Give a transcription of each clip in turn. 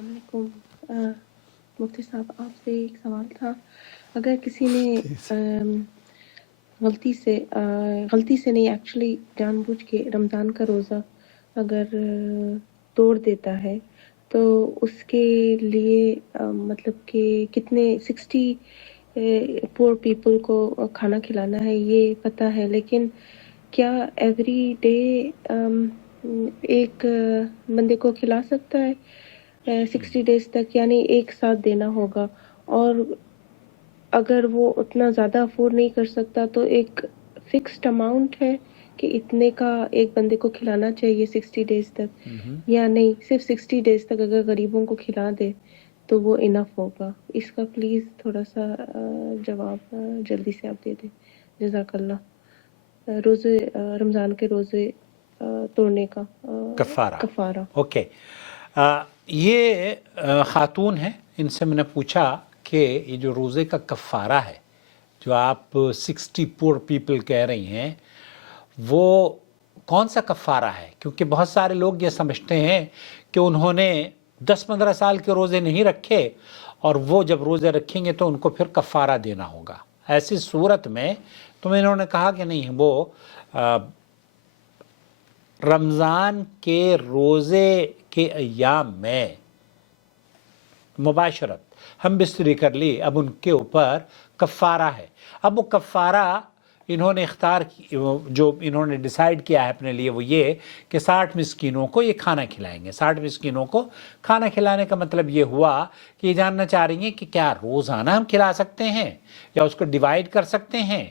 السلام علیکم مفتی صاحب، آپ سے ایک سوال تھا. اگر کسی نے غلطی سے نہیں، ایکچولی جان بوجھ کے رمضان کا روزہ اگر توڑ دیتا ہے تو اس کے لیے مطلب کہ کتنے 60 پور پیپل کو کھانا کھلانا ہے یہ پتہ ہے، لیکن کیا ایوری ڈے ایک بندے کو کھلا سکتا ہے 60 ڈیز تک، یعنی ایک ساتھ دینا ہوگا؟ اور اگر وہ اتنا زیادہ افورڈ نہیں کر سکتا تو ایک فکسڈ اماؤنٹ ہے کہ اتنے کا ایک بندے کو کھلانا چاہیے 60 ڈیز تک، یا نہیں صرف 60 ڈیز تک اگر غریبوں کو کھلا دے تو وہ انف ہوگا؟ اس کا پلیز تھوڑا سا جواب جلدی سے آپ دے دیں، جزاک اللہ. روزے رمضان کے روزے توڑنے کا کفارہ. اوکے. یہ خاتون ہیں، ان سے میں نے پوچھا کہ یہ جو روزے کا کفارہ ہے جو آپ 60 پور پیپل کہہ رہی ہیں، وہ کون سا کفارہ ہے؟ کیونکہ بہت سارے لوگ یہ سمجھتے ہیں کہ انہوں نے 10-15 سال کے روزے نہیں رکھے اور وہ جب روزے رکھیں گے تو ان کو پھر کفارہ دینا ہوگا. ایسی صورت میں تو انہوں نے کہا کہ نہیں، وہ رمضان کے روزے کے ایام میں مباشرت ہم بستری کر لی، اب ان کے اوپر کفارہ ہے. اب وہ کفارہ انہوں نے جو انہوں نے ڈیسائیڈ کیا ہے اپنے لیے وہ یہ کہ 60 مسکینوں کو یہ کھانا کھلائیں گے. 60 مسکینوں کو کھانا کھلانے کا مطلب یہ ہوا کہ یہ جاننا چاہ رہی ہیں کہ کیا روزانہ ہم کھلا سکتے ہیں یا اس کو ڈیوائیڈ کر سکتے ہیں،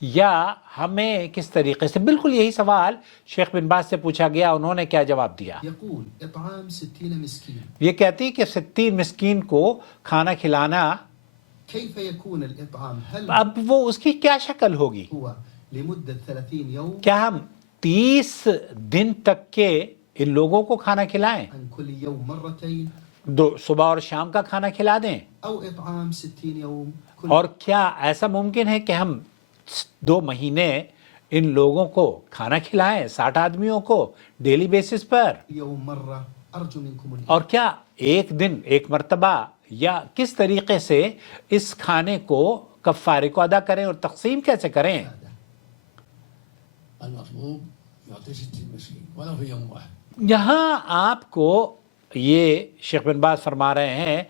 یا ہمیں کس طریقے سے. بالکل یہی سوال شیخ بن باز سے پوچھا گیا، انہوں نے کیا جواب دیا؟ يقول اطعام 60 مسكين. یہ کہتی کہ 60 مسکین کو کھانا کھلانا. كيف يكون الإطعام؟ هل اب وہ اس کی کیا شکل ہوگی؟ هو لمدة 30 يوم کیا ہم 30 دن تک کے ان لوگوں کو کھانا کھلائیں، عن كل يوم مرتين، صبح اور شام کا کھانا کھلا دیں؟ أو إطعام 60 يوم كل اور کیا ایسا ممکن ہے کہ ہم 2 مہینے ان لوگوں کو کھانا کھلائیں، 60 آدمیوں کو ڈیلی بیسس پر؟ يوم مرة أرجو منكم اور کیا ایک دن ایک مرتبہ، یا کس طریقے سے اس کھانے کو کفارے کو ادا کریں اور تقسیم کیسے کریں؟ المطلوب يعطي 60 مسكين ولو في يوم واحد. یہاں آپ کو یہ شیخ بن باز فرما رہے ہیں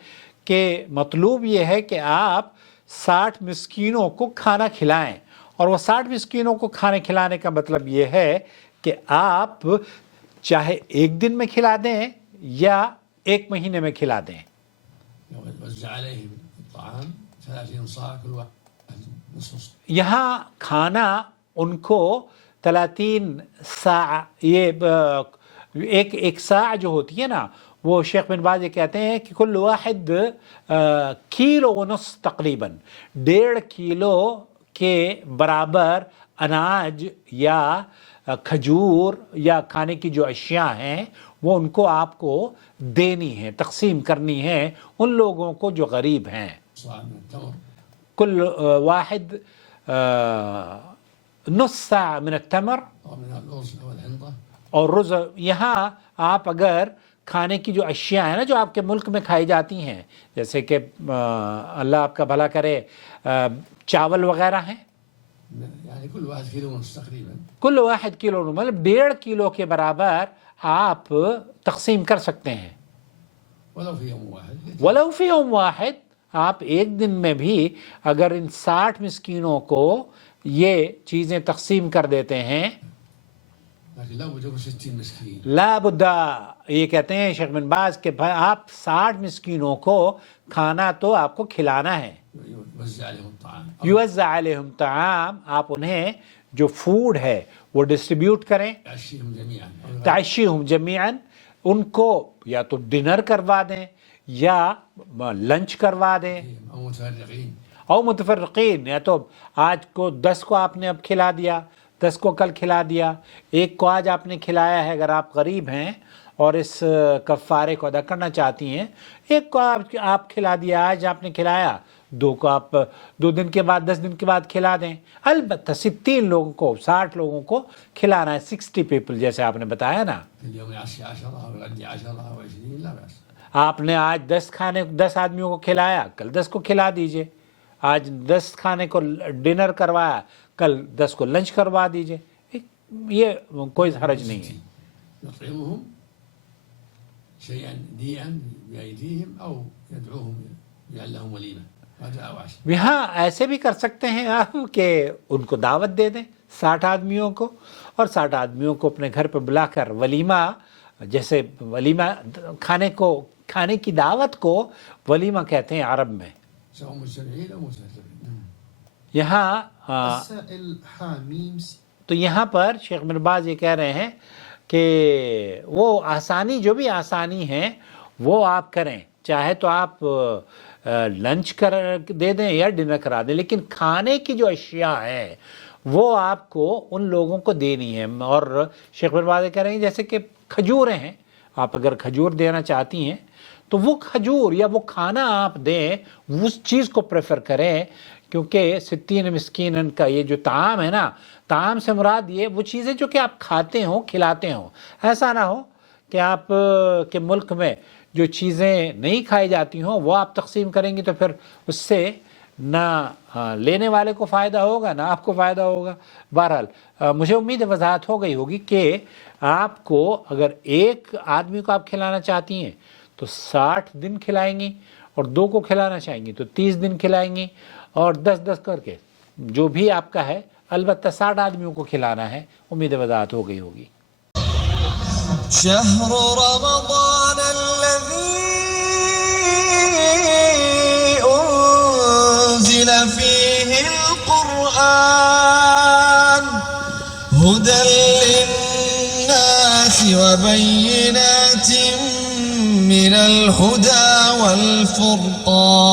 کہ مطلوب یہ ہے کہ آپ 60 مسکینوں کو کھانا کھلائیں، اور وہ 60 مسکینوں کو کھانا کھلانے کا مطلب یہ ہے کہ آپ چاہے ایک دن میں کھلا دیں یا ایک مہینے میں کھلا دیں. يوزع عليهم الطعام 30 صاع كل واحد نصف صاع. یہاں کھانا ان کو 30 ساع، یہ ایک ساع جو ہوتی ہے نا، وہ شیخ بن باز یہ کہتے ہیں کہ کل واحد کیلو ونص تقریباً 1.5 کیلو کے برابر اناج یا کھجور یا کھانے کی جو اشیاء ہیں وہ ان کو آپ کو دینی ہے، تقسیم کرنی ہے ان لوگوں کو جو غریب ہیں. صاع من التمر کل واحد نص ساع من التمر ومن الأرز والحنطة. اور رز. یہاں آپ اگر کھانے کی جو اشیاء ہیں نا جو آپ کے ملک میں کھائی جاتی ہیں، جیسے کہ اللہ آپ کا بھلا کرے چاول وغیرہ ہیں، يعني كل واحد كيلو ونص تقريبا. کل واحد کلو، مطلب 1.5 کلو کے برابر آپ تقسیم کر سکتے ہیں. ولو في يوم واحد. ولو فی یوم واحد، آپ ایک دن میں بھی اگر ان 60 مسکینوں کو یہ چیزیں تقسیم کر دیتے ہیں. لكن لو بده 60 مسكين. لا بد، یہ کہتے ہیں شیخ بن باز کہ آپ 60 مسکینوں کو کھانا تو آپ کو کھلانا ہے. يوزع عليهم الطعام. یوزع علیہم طعام، آپ انہیں جو فوڈ ہے وہ ڈسٹریبیوٹ کریں. يعشيهم جميعا. تعشیہم جمیعا، ان کو یا تو ڈنر کروا دیں یا لنچ کروا دیں، أو متفرقين. او متفرقین، یا تو آج کو 10 کو آپ نے اب کھلا دیا، 10 کو کل کھلا دیا، ایک کو آج آپ نے کھلایا ہے اگر آپ غریب ہیں اور اس کفارے کو ادا کرنا چاہتی ہیں، ایک کو آپ کھلا دیا، آج آپ نے کھلایا، 2 کو آپ 2 دن کے بعد 10 دن کے بعد کھلا دیں. البتہ 60 لوگوں کو 60 لوگوں کو کھلانا ہے، 60 پیپل جیسے آپ نے بتایا نا. في اليوم يعشي 10 أو يغدي 10 أو 20 لا بأس. آپ نے آج 10 آدمیوں کو کھلایا، کل 10 کو کھلا دیجئے. آج 10 کھانے کو ڈنر کروایا، کل 10 کو لنچ کروا دیجئے. یہ کوئی حرج نہیں ہے. يطعمهم شيئا نيئا بأيديهم أو يدعوهم يجعل لهم وليمة غداء أو عشاء. یہاں ایسے بھی کر سکتے ہیں آپ کہ ان کو دعوت دے دیں 60 آدمیوں کو، اور 60 آدمیوں کو اپنے گھر پہ بلا کر ولیمہ، جیسے ولیمہ کھانے کی دعوت کو ولیمہ کہتے ہیں عرب میں. سواء مجتمعين أو متفرقين. یہاں السائل حامیم تو یہاں پر شیخ بن باز یہ کہہ رہے ہیں کہ وہ آسانی، جو بھی آسانی ہے وہ آپ کریں، چاہے تو آپ لنچ کر دے دیں یا ڈنر کرا دیں، لیکن کھانے کی جو اشیاء ہے وہ آپ کو ان لوگوں کو دینی ہے. اور شیخ بن باز کہہ رہے ہیں جیسے کہ کھجوریں ہیں، آپ اگر کھجور دینا چاہتی ہیں تو وہ کھجور یا وہ کھانا آپ دیں، اس چیز کو پریفر کریں، کیونکہ 60 مسکین کا یہ جو طعام ہے نا، طعام سے مراد یہ وہ چیزیں جو کہ آپ کھاتے ہوں، کھلاتے ہوں. ایسا نہ ہو کہ آپ کے ملک میں جو چیزیں نہیں کھائی جاتی ہوں وہ آپ تقسیم کریں گی تو پھر اس سے نہ لینے والے کو فائدہ ہوگا نہ آپ کو فائدہ ہوگا. بہرحال مجھے امید وضاحت ہو گئی ہوگی کہ آپ کو اگر ایک آدمی کو آپ کھلانا چاہتی ہیں تو 60 دن کھلائیں گی، اور 2 کو کھلانا چاہیں گی تو 30 دن کھلائیں گی، اور 10 کر کے جو بھی آپ کا ہے، البتہ 60 آدمیوں کو کھلانا ہے. امید وضاحت ہو گئی ہوگی. شهر رمضان الذي أنزل فيه القرآن هدى للناس وبينات من الهدى والفرقان